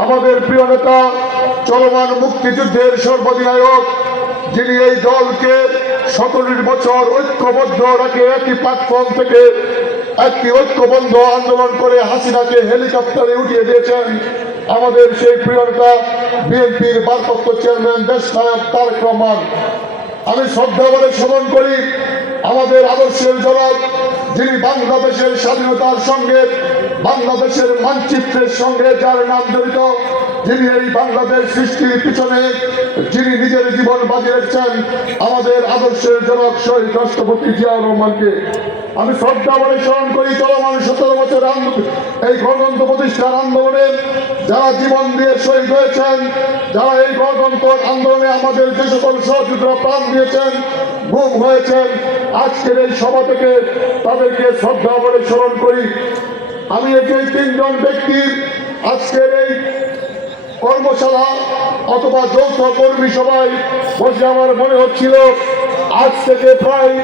আমাদের প্রিয় নেতা, চলমান মুক্তিযুদ্ধের সর্বাধিনায়ক, যিনি এই দলকে 17 বছর ঐক্যবদ্ধ রাখে একই প্ল্যাটফর্ম থেকে একটি ঐক্যবদ্ধ আন্দোলন করে হাসিনাকে হেলিকপ্টারে উঠিয়ে দিয়েছেন, আমাদের সেই প্রিয় নেতা বিএনপির ভারপ্রাপ্ত চেয়ারম্যান দেশনায়ক তারেক রহমান। আমি শ্রদ্ধা করে স্মরণ করি আমাদের আদর্শের জনক, যিনি বাংলাদেশের স্বাধীনতার সঙ্গে বাংলাদেশের মানচিত্রের সঙ্গে যার নাম জড়িত, যিনি এই বাংলাদেশ সৃষ্টির পিছনে যিনি নিজের জীবন বাজি রেখেছেন, আমাদের আদর্শের জনক শহীদ রাষ্ট্রপতি জিয়াউর রহমানকে আমি শ্রদ্ধা করে স্মরণ করি। চলমান 17 বছর এই গণতন্ত্র প্রতিষ্ঠার আন্দোলনে যারা জীবন দিয়ে শহীদ হয়েছেন, যারা এই গণতন্ত্র আন্দোলনে আমাদের যে সকল সহযোগীরা প্রাণ দিয়েছেন, গুম হয়েছেন, আজকের এই সভা থেকে তাদেরকে শ্রদ্ধা করে স্মরণ করি। আমি এই 3জন ব্যক্তির আজকের এই কর্মশালা অথবা যৌথ কর্মী সভায় বসে আমার মনে হচ্ছিল আজ থেকে প্রায়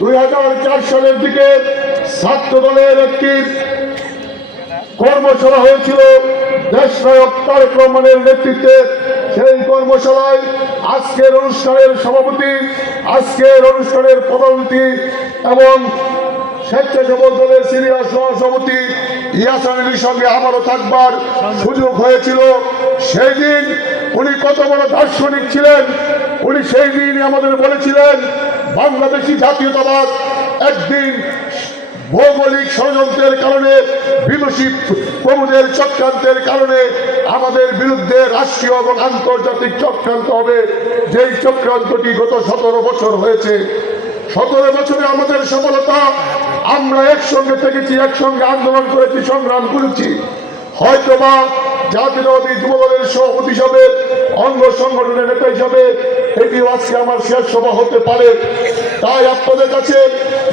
2004 সালের দিকে ছাত্র দলের একটি কর্মশালা হয়েছিল দেশনায়ক তারেক রহমানের নেতৃত্বে। সেই কর্মশালায় আজকের অনুষ্ঠানের সভাপতি, আজকের অনুষ্ঠানের প্রধানমন্ত্রী এবং স্বেচ্ছাসেবক দলের সিনিয়র সহসভাপতি ইয়াসান আলীর সঙ্গে আবারও থাকবার সুযোগ হয়েছিল। সেই দিন উনি কত বড় দার্শনিক ছিলেন, উনি সেই দিনই আমাদের বলেছিলেন বাংলাদেশি জাতীয়তাবাদ একদিন ভৌগোলিক ষড়যন্ত্রের কারণে, বিদেশি প্রভুদের চক্রান্তের কারণে আমাদের বিরুদ্ধে রাষ্ট্রীয় এবং আন্তর্জাতিক চক্রান্ত হবে, যেই চক্রান্তটি গত 17 বছর হয়েছে। 17 বছরে আমাদের সফলতা, আমরা একসঙ্গে থেকেছি, একসঙ্গে আন্দোলন করেছি, সংগ্রাম করেছি। হয়তোবা জাতীয়তাবাদী যুবদলের সভাপতি হিসাবে, অঙ্গ সংগঠনের নেতা হিসাবে এটিও আজকে আমার শেষ সভা হতে পারে। তাই আপনাদের কাছে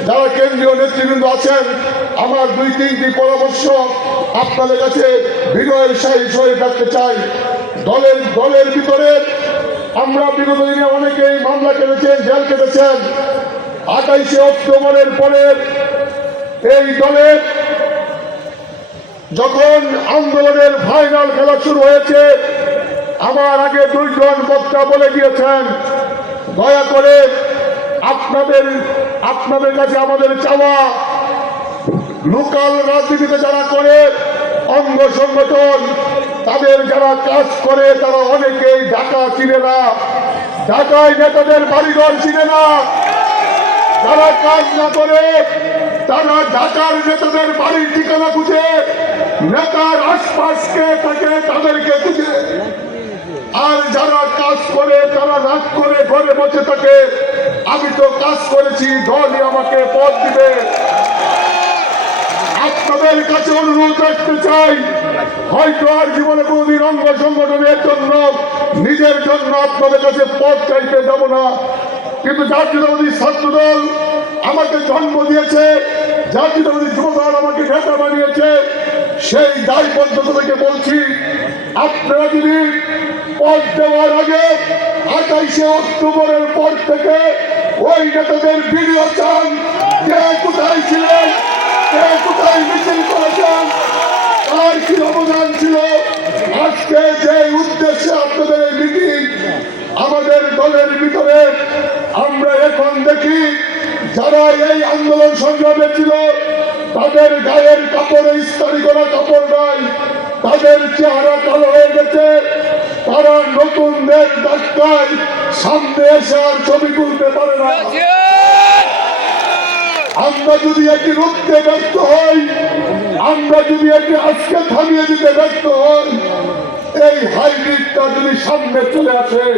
যারা কেন্দ্রীয় নেতৃবৃন্দ আছেন, আমার 2-3টি পরামর্শ আপনাদের কাছে বিনয়ের সহিত রাখতে চাই। দলের ভিতরে আমরা বিগত দিনে অনেকেই মামলা কেটেছেন, জেল কেটেছেন। 28 অক্টোবরের পরে এই দলের যখন আন্দোলনের ফাইনাল খেলা শুরু হয়েছে, আমার আগে 2জন বক্তা বলে গিয়েছেন, দয়া করে আপনাদের কাছে আমাদের চাওয়া, লোকাল রাজনীতিতে যারা করে অঙ্গ সংগঠন, তাদের যারা কাজ করে তারা অনেকেই ঢাকা চিনে না, ঢাকায় নেতাদের বাড়িঘর চিনে না। যারা কাজ না করে তারা ঢাকার নেতাদের বাড়ির ঠিকানা খুঁজে, নেতার আশপাশকে থাকে তাদেরকে খুঁজে। আর যারা কাজ করে তারা রাগ করে ঘরে বসে থাকে, আমি তো কাজ করেছি, দলই আমাকে পদ দিবে। আপনাদের কাছে অনুরোধ রাখতে চাই, হয়তো আর জীবনে কোনদিন অঙ্গ সংগঠনের জন্য, নিজের জন্য আপনাদের কাছে পদ চাইতে যাব না, কিন্তু জাতীয়তাবাদী ছাত্র দল আমাকে জন্ম দিয়েছে, জাতীয়তাবাদী যুব দল আমাকে নেতা বানিয়েছে। সেই দায়বদ্ধতা থেকে বলছি, আপনারা যদি পদ দেওয়ার আগে 28 অক্টোবরের পর থেকে ওই নেতাদের ভিডিও চান, কে কোথায় ছিলেন, কে কোথায় মিছিল করেছেন, আর কি অবদান ছিল। আজকে যে উদ্দেশ্যে আপনাদের এই মিটিং, আমাদের দলের ভিতরে আমরা এখন দেখি যারা এই আন্দোলন সংগ্রামে ছিল তাদের গায়ের কাপড়ে ইস্তারি করা কাপড় নাই, তাদের চেহারা কালো হয়ে গেছে, তারা নতুনদের ধাক্কায় সামনে এসে আর ছবি তুলতে পারে না। আমরা যদি এটি রুখতে ব্যর্থ হই, আমরা যদি এটি আজকে থামিয়ে দিতে ব্যর্থ হই, এই হাইব্রিডটা যদি সামনে চলে আসে,